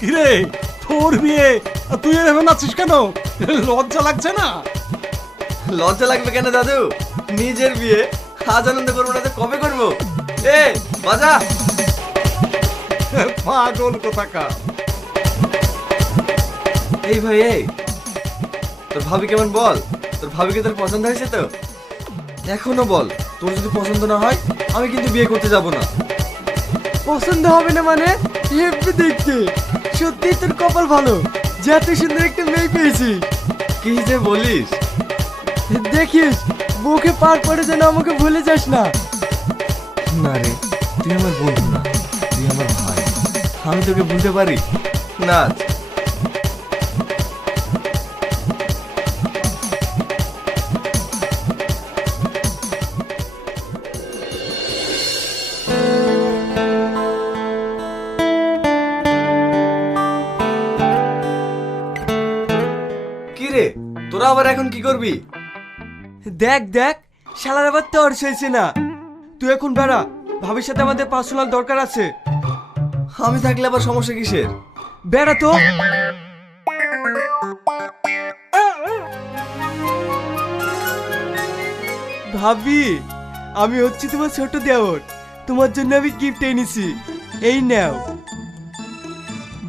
কিরে তোর বিয়ে আর তুই এরকম আছিস কেন? লজ্জা লাগছে না? লজ্জা লাগবে কেন দাদু? নিজের বিয়ে আজ আনন্দ করবো না তো কবে করবো? এ বাজা। পাগল কোথাকার। এই ভাই এই, তোর ভাবি কেমন বল? তোর ভাবিকে তোর পছন্দ হয়েছে তো? এখনো বল, তোর যদি পছন্দ না হয় আমি কিন্তু বিয়ে করতে যাব না। পছন্দ হবে না মানে? হেব্বি দেখতে, সত্যি তোর কপাল ভালো যে এত সুন্দর একটা মেয়ে পেয়েছিস। কি যে বলিস? দেখিস বউকে পার করে যেন আমাকে ভুলে যাস না। না রে, তুই আমার বন্ধু না, তুই আমার ভাই। আমি তোকে ভুলতে পারি? নাচ। কি রে, তোরা আবার এখন কি করবি? দেখ দেখ, শালার আবার তোর সইছে না। তুই এখন বেড়া, ভাবির সাথে আমাদের পার্সোনাল দরকার আছে। আমি থাকলে আবার সমস্যা কিসের? বেড়া তো। ভাবি, আমি হচ্ছি তোমার ছোট দেওর, তোমার জন্য আমি গিফট এনেছি, এই নাও।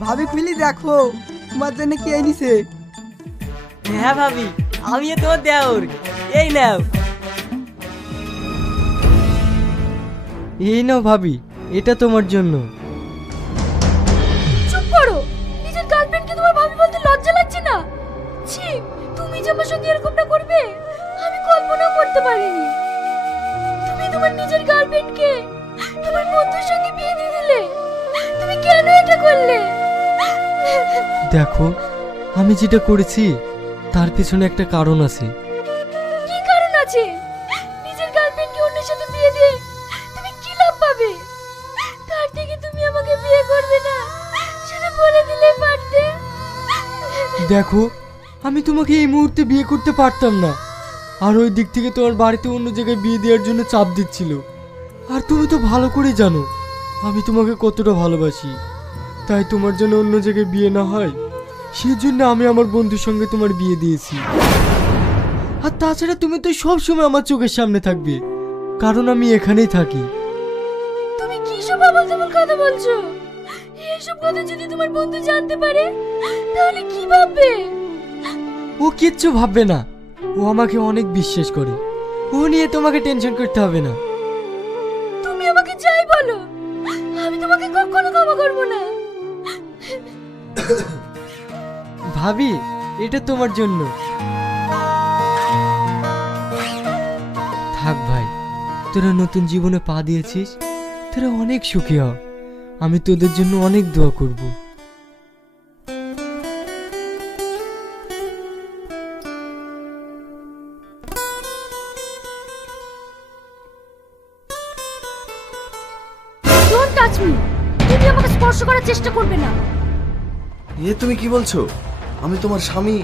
ভাবি খুলি দেখো তোমার জন্য কি এনেছে। হ্যাঁ ভাবি, আমি তোমার দেওর, এই নাও। এই নাও ভাবি, এটা তোমার জন্য। চুপ করো, নিজের গার্লফ্রেন্ডকে তোমার ভাবি বলতে লজ্জা লাগছে না? ছি, তুমি যে আমার সঙ্গে এরকমটা করবে আমি কল্পনা করতে পারিনি। তুমি তোমার নিজের গার্লফ্রেন্ডকে তোমার বন্ধুর সঙ্গে বিয়ে দিয়ে দিলে, তুমি কেন এটা করলে? দেখো, আমি যেটা করেছি তার পিছনে একটা কারণ আছে। কি কারণ আছে? নিজের গার্লফ্রেন্ডকে অন্যের সাথে বিয়ে দিয়ে তুমি কি লাভ পাবে? তার থেকে তুমি আমাকে বিয়ে করবে না সেটা বলে দিলেই পারতে। দেখো, আমি তোমাকে এই মুহূর্তে বিয়ে করতে পারতাম না, আর ওই দিক থেকে তোমার বাড়িতে অন্য জায়গায় বিয়ে দেওয়ার জন্য চাপ দিচ্ছিল। আর তুমি তো ভালো করে জানো আমি তোমাকে কতটা ভালোবাসি। তাই তোমার জন্য অন্য জায়গায় বিয়ে না হয় সেই জন্য আমি আমার বন্ধুর সঙ্গে তোমার বিয়ে দিয়েছি। আর তাছাড়া তুমি তো সব সময় আমার চোখের সামনে থাকবে, কারণ আমি এখানেই থাকি। তুমি কি সব আবল-তাবল কথা বলছো? এইসব কথা যদি তোমার বন্ধু জানতে পারে তাহলে কি ভাববে? ও কিচ্ছু ভাববে না, ও আমাকে অনেক বিশ্বাস করে, ও নিয়ে তোমাকে টেনশন করতে হবে না। তুমি আমাকে যাই বলো, আমি তোমাকে কখনো ক্ষমা করব না। ভাবি, এটা তোমার জন্য। থাক ভাই, তোরা নতুন জীবনে পা দিয়েছিস, তোরা অনেক সুখী হ। আমি তোদের জন্য অনেক দোয়া করব। ডোন্ট টাচ মি, তুমি আমাকে স্পর্শ করার চেষ্টা করবে না। এ তুমি কি বলছো? আমি তোমার স্বামী,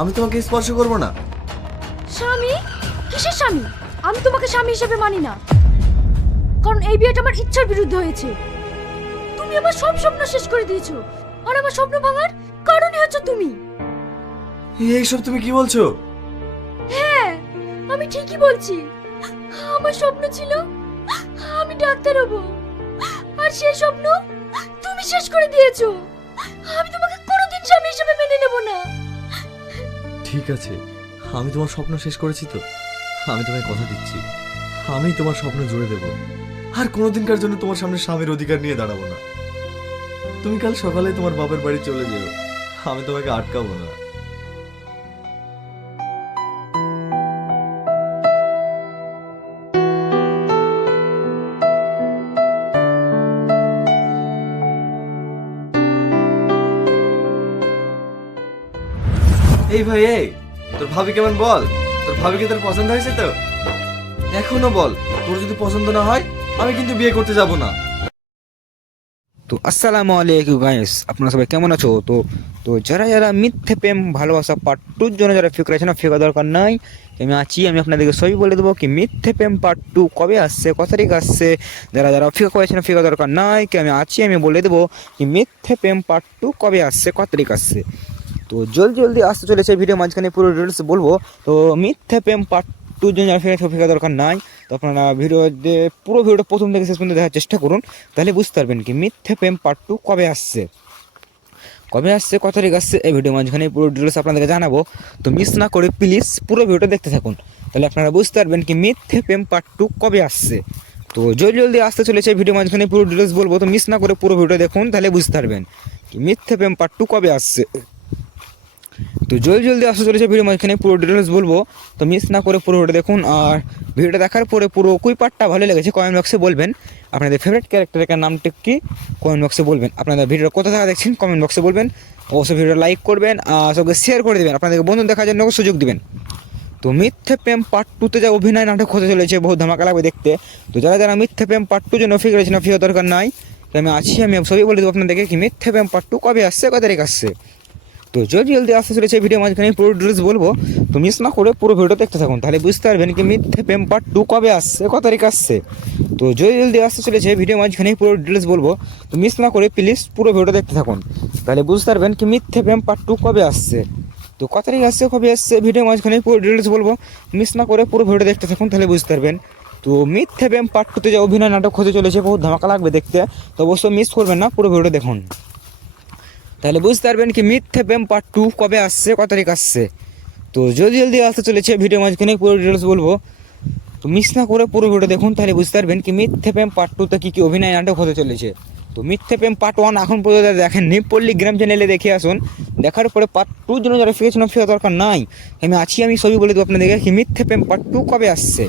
আমি তোমাকে স্পর্শ করব না। স্বামী? কিসের স্বামী? আমি তোমাকে স্বামী হিসেবে মানি না, কারণ এই বিয়েটা আমার ইচ্ছার বিরুদ্ধে হয়েছে। তুমি আমার সব স্বপ্ন শেষ করে দিয়েছো, আর আমার স্বপ্ন ভাঙার কারণই হচ্ছে তুমি। এইসব তুমি কি বলছো? হ্যাঁ, আমি ঠিকই বলছি। আমার স্বপ্ন ছিল আমি ডাক্তার হব, আর সেই স্বপ্ন তুমি শেষ করে দিয়েছো। আমি তোমাকে কোনোদিন স্বামী হিসেবে মেনে নেব না। ঠিক আছে, আমি তোমার স্বপ্ন শেষ করেছি তো, আমি তোমায় কথা দিচ্ছি আমি তোমার স্বপ্ন জুড়ে দেব। আর কোনোদিনকার জন্য তোমার সামনে স্বামীর অধিকার নিয়ে দাঁড়াবো না। তুমি কাল সকালে তোমার বাবার বাড়ি চলে যেও, আমি তোমাকে আটকাবো না। এই ভাই এই, তোর ভাবি কেমন বল? তোর ভাবিকে তোর পছন্দ হয়েছে তো? এখনো বল, তোর যদি পছন্দ না হয় আমি কিন্তু বিয়ে করতে যাব না। তো আসসালামু আলাইকুম গাইস, আপনারা সবাই কেমন আছো? তো তো যারা যারা মিথ্যে প্রেম ভালোবাসা পার্ট 2 জন্য যারা ফিক্র আছে না, ফিক্র দরকার নাই। আমি আছি, আমি আপনাদেরকে সবই বলে দেবো কি মিথ্যে প্রেম পার্ট 2 কবে আসছে, কত তারিখ আসছে। যারা যারা ফিক্র করেছে না, ফিক্র দরকার নাই, কি আমি আছি, আমি বলে দেবো কি মিথ্যে প্রেম পার্ট 2 কবে আসছে, কত তারিখ আসছে। তো জলদি জলদি আসতে চলেছে, ভিডিও মাঝখানে পুরো ডিটেলস বলবো। তো মিথ্যে প্রেম পার্ট 2 জন্য যারা ফিক্র দরকার নাই, তো আপনারা পুরো ভিডিওটা প্রথম থেকে শেষ পর্যন্ত দেখার চেষ্টা করুন, তাহলে বুঝতে পারবেন কি মিথ্যে প্রেম পার্ট 2 কবে আসছে, কত তারিখ আসছে। এই ভিডিও মাঝখানে পুরো ডিটেলস আপনাদেরকে জানাবো। তো মিস না করে প্লিজ পুরো ভিডিওটা দেখতে থাকুন, তাহলে আপনারা বুঝতে পারবেন কি মিথ্যে প্রেম পার্ট 2 কবে আসছে। তো জলদি জলদি আসতে চলেছে, ভিডিও মাঝখানে পুরো ডিটেলস বলবো। তো মিস না করে পুরো ভিডিও দেখুন, তাহলে বুঝতে পারবেন কি মিথ্যে প্রেম পার্ট 2 কবে আসছে। তো জলদি জলদি আসতে চলেছে, ভিডিও মাঝখানে পুরো ডিটেলস বলবো। তো মিস না করে পুরো ভিডিও দেখুন, আর ভিডিওটা দেখার পরে পুরো কুই পার্টটা ভালো লেগেছে কমেন্ট বক্সে বলবেন। আপনাদের ফেভারিট ক্যারেক্টারের নামটা কি কমেন্ট বক্সে বলবেন। আপনাদের ভিডিওটা কোথা থেকে দেখছেন কমেন্ট বক্সে বলবেন। অবশ্যই ভিডিওটা লাইক করবেন, আর সবকে শেয়ার করে দেবেন, আপনাদের বন্ধু দেখার জন্য সুযোগ দিবেন। তো মিথ্যে প্রেম পার্ট 2তে যা অভিনয় নাটক হতে চলেছে, বহুত ধামাকা লাগবে দেখতে। তো যারা যারা মিথ্যে প্রেম পার্ট 2 জন্য ফিক্র আছে না, ফিক্র দরকার নাই, আমি আছি, আমি সবই বলে দেবো আপনাদেরকে কি মিথ্যে প্রেম পার্ট 2 কবে আসছে, কত তারিখ আসছে। তো জলদি জলদি আসতে চলেছে, ভিডিও মাঝখানে পুরো ডিটেলস বলবো। তো মিস না করে পুরো ভিডিও দেখতে থাকুন, তাহলে বুঝতে পারবেন কি মিথ্যে প্রেম পার্ট 2 কবে আসছে, কত তারিখ আসছে। তো জলদি জলদি আসতে চলেছে, ভিডিও মাঝখানে পুরো ডিটেলস বলবো। তো মিস না করে প্লিজ পুরো ভিডিও দেখতে থাকুন, তাহলে বুঝতে পারবেন কি মিথ্যে প্রেম পার্ট 2 কবে আসছে। তো কত তারিখ আসছে, কবে আসছে, ভিডিও মাঝখানে পুরো ডিটেলস বলবো। মিস না করে পুরো ভিডিও দেখতে থাকুন, তাহলে বুঝতে পারবেন। তো মিথ্যে প্রেম পার্ট 2তে যে অভিনয় নাটক হতে চলেছে, বহুত ধামাকা লাগবে দেখতে। তো অবশ্যই মিস করবেন না, পুরো ভিডিও দেখুন, তাহলে বুঝতে পারবেন কি মিথ্যে প্রেম পার্ট 2 কবে আসছে, কত তারিখ আসছে। তো জলদি জলদি আসতে চলেছে, ভিডিও মাঝখানে পুরো ডিটেলস বলবো। তো মিস না করে পুরো ভিডিও দেখুন, তাহলে বুঝতে পারবেন কি মিথ্যে প্রেম পার্ট 2তে কী কী অভিনয় নাটক হতে চলেছে। তো মিথ্যে প্রেম পার্ট 1 এখন পর্যন্ত দেখেননি, পল্লীগ্রাম চ্যানেলে দেখে আসুন। দেখার পরে পার্ট 2 জন্য যারা ফিরেছেন, ফেরা দরকার নাই, আমি আছি, আমি সবই বলে দেবো আপনাদেরকে কি মিথ্যে প্রেম পার্ট 2 কবে আসছে,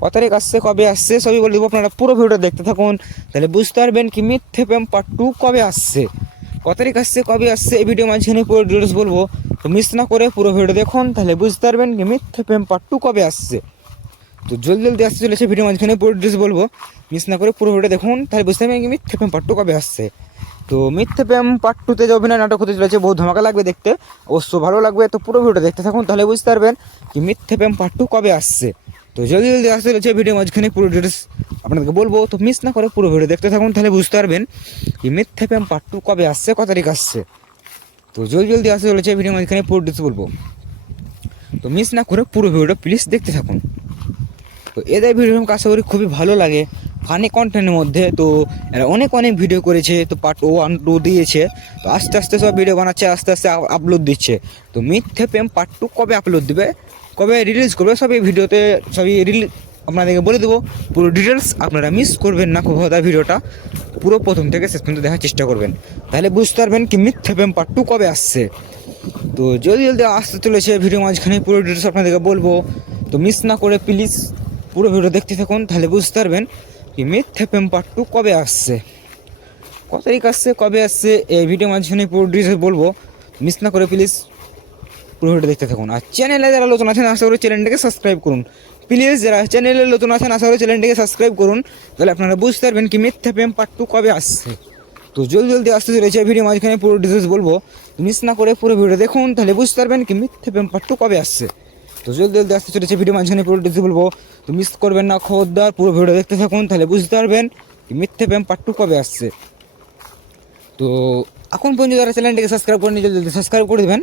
কত তারিখ আসছে, কবে আসছে, সবই বলে দেবো। আপনারা পুরো ভিডিও দেখতে থাকুন, তাহলে বুঝতে পারবেন কি মিথ্যে প্রেম পার্ট 2 কবে আসছে, কত তারিখ আসছে, কবে আসছে। এই ভিডিও মাঝখানে পুরো ডিটেলস বলবো। তো মিস না করে পুরো ভিডিও দেখুন, তাহলে বুঝতে পারবেন কি মিথ্যে প্রেম পার্ট 2 কবে আসছে। তো জলদি জলদি আসতে চলেছে, ভিডিও মাঝখানে পুরো ডিটেলস বলবো। মিস না করে পুরো ভিডিও দেখুন, তাহলে বুঝতে পারবেন কি মিথ্যে প্রেম পার্ট 2 কবে আসছে। তো মিথ্যে প্রেম পার্ট 2তে যে অভিনয় নাটক হতে চলেছে, বহুত ধামাকা লাগবে দেখতে, অবশ্য ভালো লাগবে। তো পুরো ভিডিও দেখতে থাকুন, তাহলে বুঝতে পারবেন কি মিথ্যে প্রেম পার্ট 2 কবে আসছে। তো জলদি জলদি আসতে চলেছে, ভিডিও মাঝখানে পুরো ডিটেলস আপনাদেরকে বলবো। তো মিস না করে পুরো ভিডিও দেখতে থাকুন, তাহলে বুঝতে পারবেন কি মিথ্যে প্রেম পার্ট 2 কবে আসছে, কত তারিখ আসছে। তো জলদি জলদি আসতে চলেছে, ভিডিও মাঝখানে পুরো ডিটেলস বলবো। তো মিস না করে পুরো ভিডিওটা প্লিজ দেখতে থাকুন। তো এদের ভিডিও আমাকে আশা করি খুবই ভালো লাগে, ফানি কন্টেন্টের মধ্যে। তো এরা অনেক ভিডিও করেছে, তো পার্ট 1 2 দিয়েছে। তো আস্তে আস্তে সব ভিডিও বানাচ্ছে, আস্তে আস্তে আপলোড দিচ্ছে। তো মিথ্যে প্রেম পার্ট 2 কবে আপলোড দিবে, কবে রিলিজ করবে, সব এই ভিডিওতে সবই আপনাদেরকে বলে দেবো পুরো ডিটেলস। আপনারা মিস করবেন না খুব ভিডিওটা পুরো প্রথম থেকে শেষ পর্যন্ত দেখার চেষ্টা করবেন, তাহলে বুঝতে পারবেন কি মিথ্যে প্রেম পার্ট 2 কবে আসছে। তো জলদি জলদি আসতে চলেছে, ভিডিও মাঝখানে পুরো ডিটেলস আপনাদেরকে বলবো। তো মিস না করে প্লিজ পুরো ভিডিও দেখতে থাকুন, তাহলে বুঝতে পারবেন কি মিথ্যে প্রেম পার্ট 2 কবে আসছে, কত তারিখ আসছে, কবে আসছে। এই ভিডিও মাঝখানে পুরো ডিটেলস বলবো, মিস না করে প্লিজ পুরো ভিডিও দেখতে থাকুন। আর চ্যানেলে যারা নতুন আছেন, আশা করি চ্যানেলটাকে সাবস্ক্রাইব করুন প্লিজ। যারা চ্যানেলে নতুন আছেন, আশা করি চ্যানেলটাকে সাবস্ক্রাইব করুন, তাহলে আপনারা বুঝতে পারবেন কি মিথ্যে প্রেম পার্ট 2 কবে আসছে। তো জলদি জলদি আসতে চলেছে, ভিডিও মাঝখানে পুরো ডিটেলস বলবো। মিস না করে পুরো ভিডিও দেখুন, তাহলে বুঝতে পারবেন কি মিথ্যে প্রেম পার্ট 2 কবে আসছে। তো জলদি জলদি আসতে চলেছে, ভিডিও মাঝখানে পুরো ডিটেলস বলবো। তো মিস করবেন না, খবরদার পুরো ভিডিও দেখতে থাকুন, তাহলে বুঝতে পারবেন কি মিথ্যে প্রেম পার্ট 2 কবে আসছে। তো এখন পর্যন্ত যারা চ্যানেলটাকে সাবস্ক্রাইব করেন, জলদি জলদি সাবস্ক্রাইব করে দেবেন,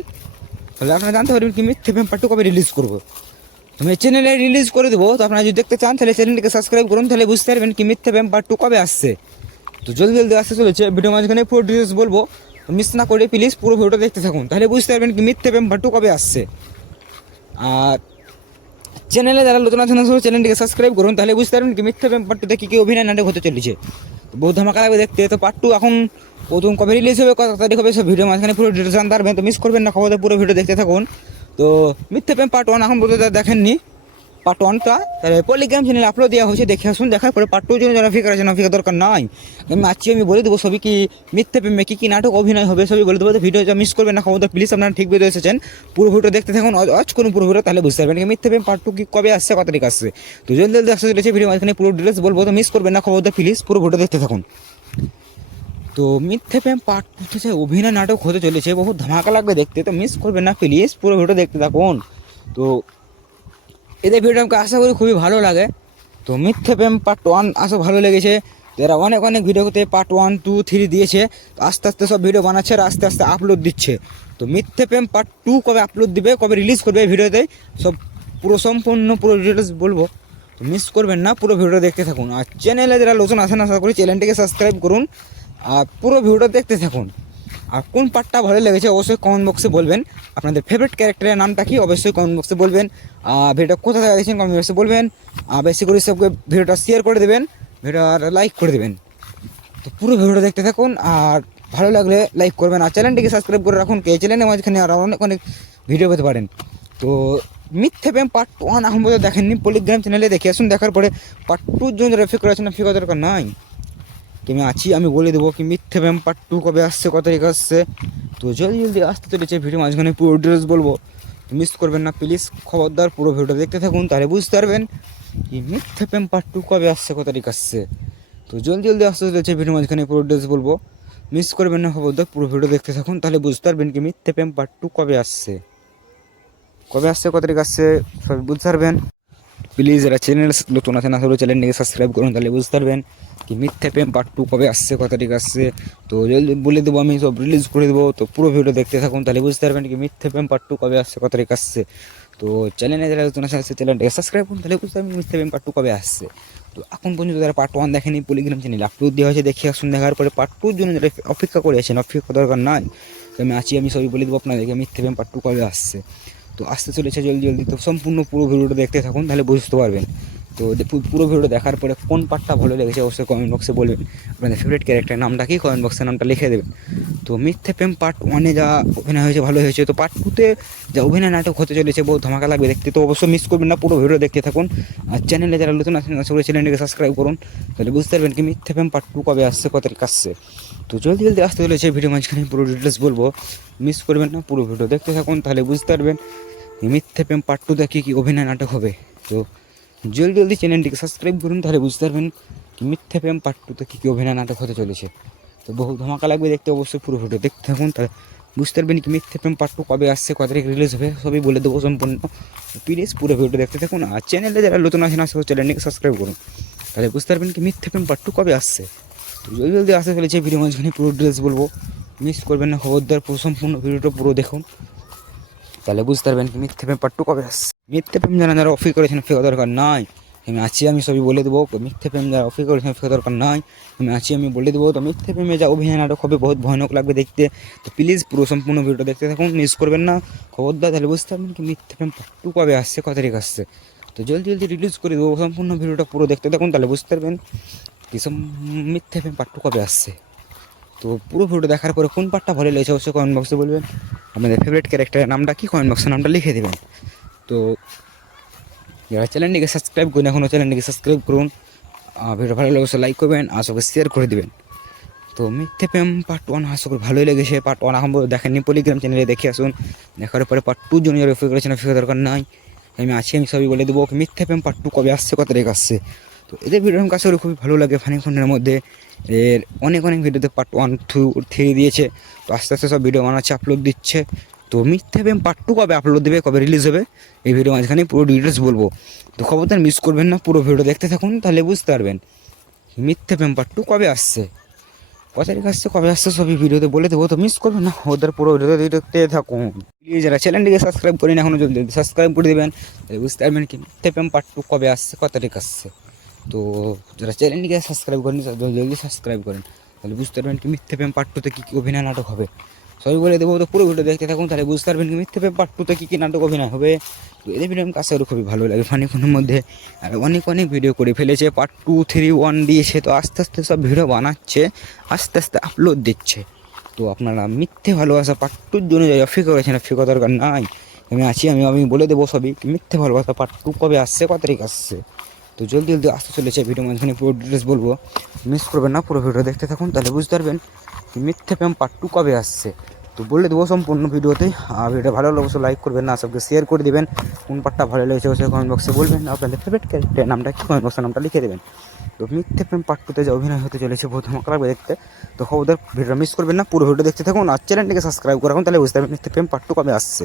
তাহলে আপনারা জানতে পারবেন কি মিথ্যে প্রেম পার্ট 2 কবে রিলিজ করবো। আমি চ্যানেলে রিলিজ করে দেবো, তো আপনারা যদি দেখতে চান তাহলে চ্যানেলটাকে সাবস্ক্রাইব করুন, তাহলে বুঝতে পারবেন কি মিথ্যে প্রেম পার্ট 2 কবে আসছে। তো জলদি জলদি আসতে চলেছে, ভিডিও মাঝখানে পুরো ডিটেলস বলবো। মিস না করে প্লিজ পুরো ভিডিওটা দেখতে থাকুন, তাহলে বুঝতে পারবেন কি মিথ্যে প্রেম পার্ট 2 কবে আসছে। আর চ্যানেলে যারা নতুন আছেন, চ্যানেলটিকে সাবস্ক্রাইব করুন, তাহলে বুঝতে পারবেন কি মিথ্যে প্রেম পার্ট 2তে কী কী অভিনয় নাটক হতে চলেছে। বহুত ধামাকা লাগবে দেখতে। তো পার্ট 2 এখন প্রথম কবে রিলিজ হবে, কত তারিখ হবে, সব ভিডিও মাঝখানে পুরো ডিটেলস জানতে পারবেন। তো মিস করবেন না, খবরদার পুরো ভিডিও দেখতে থাকুন। তো মিথ্যে প্রেম পার্ট 1 এখন পর্যন্ত দেখেননি, পার্ট 1টা তাহলে পলিগ্রাম চ্যানেলে আপলোড দেওয়া হয়েছে, দেখে আসুন। দেখার পরে পার্ট 2 জন্য যারা ফিকার আছে না, ফিকার দরকার নাই, আমি আছি, আমি বলে দেবো সবই কি মিথ্যে প্রেমে কী কী নাটক অভিনয় হবে, সবই বলে দেবো। তো ভিডিওটা মিস করবেন না, খবরদার প্লিজ আপনারা ঠিক ভিডিও এসেছেন, পুরো ভিডিও দেখতে থাকুন, আজ করুন পুরো ভিডিও, তাহলে বুঝতে পারবেন কি মিথ্যে প্রেম পার্ট 2 কি কবে আসছে, কত তারিখ আসছে। তো জলদি জলদি আসতে চলেছে, ভিডিও মাঝখানে পুরো ডিটেলস বলবো। তো মিস করবেন না, খবরদার প্লিজ পুরো ভিডিও দেখতে থাকুন। তো মিথ্যে প্রেম পার্ট হচ্ছে অভিনয় নাটক হতে চলেছে, বহুত ধামাকা লাগবে দেখতে, তো মিস করবেন না প্লিজ, পুরো ভিডিও দেখতে থাকুন। তো এদের ভিডিও আমাকে আশা করি খুবই ভালো লাগে। তো মিথ্যে প্রেম পার্ট 1 আসো ভালো লেগেছে, তো এরা অনেক অনেক ভিডিওতে পার্ট 1, 2, 3 দিয়েছে, তো আস্তে আস্তে সব ভিডিও বানাচ্ছে আর আস্তে আস্তে আপলোড দিচ্ছে। তো মিথ্যে প্রেম পার্ট 2 কবে আপলোড দিবে, কবে রিলিজ করবে এই ভিডিওতে সব পুরো সম্পূর্ণ পুরো ডিটেলস বলবো, তো মিস করবেন না, পুরো ভিডিও দেখতে থাকুন। আর চ্যানেলে যারা নতুন আসেন আশা করি চ্যানেলটিকে সাবস্ক্রাইব করুন আর পুরো ভিডিওটা দেখতে থাকুন। আর কোন পার্টটা ভালো লেগেছে অবশ্যই কমেন্ট বক্সে বলবেন, আপনাদের ফেভারিট ক্যারেক্টারের নামটা কি অবশ্যই কমেন্ট বক্সে বলবেন, ভিডিওটা কোথা থেকে দেখছেন কমেন্ট বক্সে বলবেন, আর বেশি করে সবকে ভিডিওটা শেয়ার করে দেবেন, ভিডিওটা লাইক করে দেবেন। তো পুরো ভিডিওটা দেখতে থাকুন আর ভালো লাগলে লাইক করবেন আর চ্যানেলটিকে সাবস্ক্রাইব করে রাখুন, কে চ্যানেলের মাঝখানে আরও অনেক অনেক ভিডিও পেতে পারেন। তো মিথ্যে প্রেম পার্ট 1 এখন পর্যন্ত দেখেননি, পলিগ্রাম চ্যানেলে দেখে আসুন, দেখার পরে পার্ট 2 জন্য রেফিক করেছেন না ফিকার দরকার নাই, কি আমি আছি, আমি বলে দেবো কি মিথ্যে প্রেম পার্ট 2 কবে আসছে, কত তারিখ আসছে। তো জলদি জলদি আসতে চলেছে, ভিডিও মাঝখানে পুরো ডিটেলস বলবো, তো মিস করবেন না প্লিজ, খবরদার পুরো ভিডিওটা দেখতে থাকুন, তাহলে বুঝতে পারবেন কি মিথ্যে প্রেম পার্ট 2 কবে আসছে, কত তারিখ আসছে। তো জলদি জলদি আসতে চলেছে, ভিডিও মাঝখানে পুরো ডিটেলস বলবো, মিস করবেন না, খবরদার পুরো ভিডিও দেখতে থাকুন, তাহলে বুঝতে পারবেন কি মিথ্যে প্রেম পার্ট 2 কবে আসছে, কত তারিখ আসছে সব বুঝতে পারবেন। প্লিজ যারা চ্যানেল নতুন আছেন আসলে চ্যানেলটিকে সাবস্ক্রাইব করুন, তাহলে বুঝতে পারবেন কি মিথ্যে প্রেম পার্ট 2 কবে আসছে, কত তারিখ আসছে। তো জলদি বলে দেবো, আমি সব রিলিজ করে দেবো, তো পুরো ভিডিও দেখতে থাকুন, তাহলে বুঝতে পারবেন কি মিথ্যে প্রেম পার্ট 2 কবে আসছে, কত তারিখ আসছে। তো চ্যানেলে যারা নতুন আছে চ্যানেলটাকে সাবস্ক্রাইব করুন, তাহলে বুঝতে পারবেন মিথ্যে প্রেম পার্ট 2 কবে আসছে। তো এখন পর্যন্ত যারা পার্ট 1 দেখেনি পলিগ্রাম চ্যানেলে আপলোড দেওয়া হয়েছে, দেখে আসুন, দেখার পরে পার্ট 2 জন্য যারা অপেক্ষা করে আছেন, অপেক্ষা দরকার নাই, তো আমি আছি, আমি সবই বলে দেবো আপনাদেরকে মিথ্যে প্রেম পার্ট 2 কবে আসছে। তো আসতে চলেছে জলদি জলদি, তো সম্পূর্ণ পুরো ভিডিওটা দেখতে থাকুন, তাহলে বুঝতে পারবেন। তো পুরো ভিডিও দেখার পরে কোন পার্টটা ভালো লেগেছে অবশ্যই কমেন্ট বক্সে বলবেন, আপনাদের ফেভারিট ক্যারেক্টারের নামটা কি কমেন্ট বক্সে নামটা লিখে দেবেন। তো মিথ্যে প্রেম পার্ট 1 যা অভিনয় হয়েছে ভালো হয়েছে, তো পার্ট 2তে যা অভিনয় নাটক হতে চলেছে বহুত ধামাকা লাগবে দেখতে, তো অবশ্যই মিস করবেন না, পুরো ভিডিও দেখতে থাকুন। আর চ্যানেলে যারা নতুন আছেন সবাই চ্যানেলটিকে সাবস্ক্রাইব করুন, তাহলে বুঝতে পারবেন কি মিথ্যে প্রেম পার্ট 2 কবে আসছে, কত তারিখ আসছে। তো জলদি জলদি আসতে চলেছে, ভিডিও মাঝখানে পুরো ডিটেলস বলবো, মিস করবেন না, পুরো ভিডিও দেখতে থাকুন, তাহলে বুঝতে পারবেন মিথ্যে প্রেম পার্ট 2 কী কী অভিনয় নাটক হবে। তো জলদি জলদি চ্যানেলটিকে সাবস্ক্রাইব করুন, তাহলে বুঝতে পারবেন কি মিথ্যে প্রেম পার্ট 2 কী কী অভিনয় নাটক হতে চলেছে। তো বহু ধামাকা লাগবে দেখতে, অবশ্যই পুরো ভিডিও দেখতে থাকুন, তাহলে বুঝতে পারবেন কি মিথ্যে প্রেম পার্ট 2 কবে আসছে, কত তারিখ রিলিজ হবে, সবই বলে দেবো সম্পূর্ণ। প্লিজ পুরো ভিডিও দেখতে থাকুন আর চ্যানেলে যারা নতুন আসেন আসলে চ্যানেলটিকে সাবস্ক্রাইব করুন, তাহলে বুঝতে পারবেন কি মিথ্যে প্রেম পার্ট 2 কবে আসছে। তো জলদি জলদি আসতে চলেছে, ভিডিও মাঝখানে পুরো ডিটেলস বলবো, মিস করবেন না, খবরদার পুরো সম্পূর্ণ ভিডিওটা পুরো দেখুন, তাহলে বুঝতে পারবেন কি মিথ্যে প্রেম পার্ট 2 কবে আসছে। মিথ্যে প্রেম যারা অফি করেছেন ফেকা দরকার নাই, আমি আছি, আমি সবই বলে দেবো। মিথ্যে প্রেম যারা অফি করেছেন ফেকা দরকার নাই, আমি আছি, আমি বলে দেবো। তো মিথ্যে প্রেমে যা অভিনয় নাটক হবে বহুত ভয়ানক লাগবে দেখতে, তো প্লিজ পুরো সম্পূর্ণ ভিডিওটা দেখতে থাকুন, মিস করবেন না, খবরদার, তাহলে বুঝতে পারবেন কি মিথ্যে প্রেম পার্ট 2 কবে আসছে, কত তারিখ আসছে। তো জলদি জলদি রিলিজ করে দেবো, সম্পূর্ণ ভিডিওটা পুরো দেখতে থাকুন, তাহলে বুঝতে পারবেন কি সব মিথ্যে প্রেম পার্ট 2 কবে আসছে। তো পুরো ভিডিও দেখার পরে কোন পার্টটা ভালো লেগেছে অবশ্যই কমেন্ট বক্সে বলবেন, আপনাদের ফেভারিট ক্যারেক্টারের নামটা কি কমেন্ট বক্সে নামটা লিখে দেবেন। তো যারা চ্যানেলটিকে সাবস্ক্রাইব করুন এখনও চ্যানেলটিকে সাবস্ক্রাইব করুন, ভিডিও ভালো লাগলে অবশ্যই লাইক করবেন আর সবাই শেয়ার করে দেবেন। তো মিথ্যে প্রেম পার্ট 1 আশা করি ভালোই লেগেছে, পার্ট 1 এখন দেখেননি পলিগ্রাম চ্যানেলে দেখে আসুন, দেখার পরে পার্ট 2 জন্য যারা ফিরে করেছেন ফিরে দরকার নাই, আমি আছি, আমি সবই বলে দেবো মিথ্যে প্রেম পার্ট 2 কবে আসছে, কত তারিখ আসছে। তো এদের ভিডিও আমার কাছে খুবই ভালো লাগে, ফানি ফোনের মধ্যে এর অনেক অনেক ভিডিওতে পার্ট 1, 2, 3 দিয়েছে, তো আস্তে আস্তে সব ভিডিও বানাচ্ছে, আপলোড দিচ্ছে। তো মিথ্যে প্রেম পার্ট 2 কবে আপলোড দেবে, কবে রিলিজ হবে, এই ভিডিও মাঝখানে পুরো ডিটেলস বলবো, তো খবরদার মিস করবেন না, পুরো ভিডিও দেখতে থাকুন, তাহলে বুঝতে পারবেন মিথ্যে প্রেম পার্ট 2 কবে আসছে, কত তারিখ আসছে, কবে আসছে সবই ভিডিওতে বলে দেবো, তো মিস করবেন না, ওদের পুরো ভিডিও দেখতে থাকুন। প্লিজ যারা চ্যানেলটিকে সাবস্ক্রাইব করেন এখনও জলদি সাবস্ক্রাইব করে দেবেন, তাহলে বুঝতে পারবেন কি মিথ্যে প্রেম পার্ট 2 কবে আসছে, কত তারিখ আসছে। তো যারা চ্যানেলটিকে সাবস্ক্রাইব করেন জলদি সাবস্ক্রাইব করেন, তাহলে বুঝতে পারবেন কি মিথ্যে প্রেম পার্ট 2 কী কী অভিনয় নাটক হবে, সবই বলে দেবো। তো পুরো ভিডিও দেখতে থাকুন, তাহলে বুঝতে পারবেন কি মিথ্যে প্রেম পার্ট 2 কী কী নাটক অভিনয় হবে। তো এদের ভিডিও আমার কাছে আরও খুবই ভালো লাগে, ফানি ফোনের মধ্যে আর অনেক অনেক ভিডিও করে ফেলেছে, পার্ট 2, 3, 1 দিয়েছে, তো আস্তে আস্তে সব ভিডিও বানাচ্ছে, আস্তে আস্তে আপলোড দিচ্ছে। তো আপনারা মিথ্যে ভালোবাসা পার্ট 2 জন্য যাই অপেক্ষা করেছেন, অপেক্ষা দরকার নাই, আমি আছি, আমি বলে দেবো সবই মিথ্যে ভালোবাসা পার্ট 2 কবে আসছে, কত তারিখ আসছে। তো জলদি জলদি আসতে চলেছে, ভিডিও মাঝখানে পুরো ডিটেলস বলবো, মিস করবেন না, পুরো ভিডিও দেখতে থাকুন, তাহলে বুঝতে পারবেন কি মিথ্যে প্রেম পার্ট 2 কবে আসছে। তো বলে দেবো সম্পূর্ণ ভিডিওতে, আর ভিডিও ভালো লাগলে অবশ্যই লাইক করবেন না, সবকে শেয়ার করে দেবেন, কোন পার্টটা ভালো লেগেছে অবশ্যই কমেন্ট বক্সে বলবেন, আপনাদের ফেভারিট ক্যারেক্টারের নামটা কি কমেন্ট বক্সে নামটা লিখে দেবেন। তো মিথ্যে প্রেম পার্ট 2-তে যে অভিনয় হতে চলেছে বহুত ধামাকা লাগবে দেখতে। তো খবরদার ভিডিওটা মিস করবেন না, পুরো ভিডিও দেখতে থাকুন আর চ্যানেলটিকে সাবস্ক্রাইব করে রাখুন, তাহলে বুঝতে পারবেন মিথ্যে প্রেম পার্ট 2 কবে আসছে।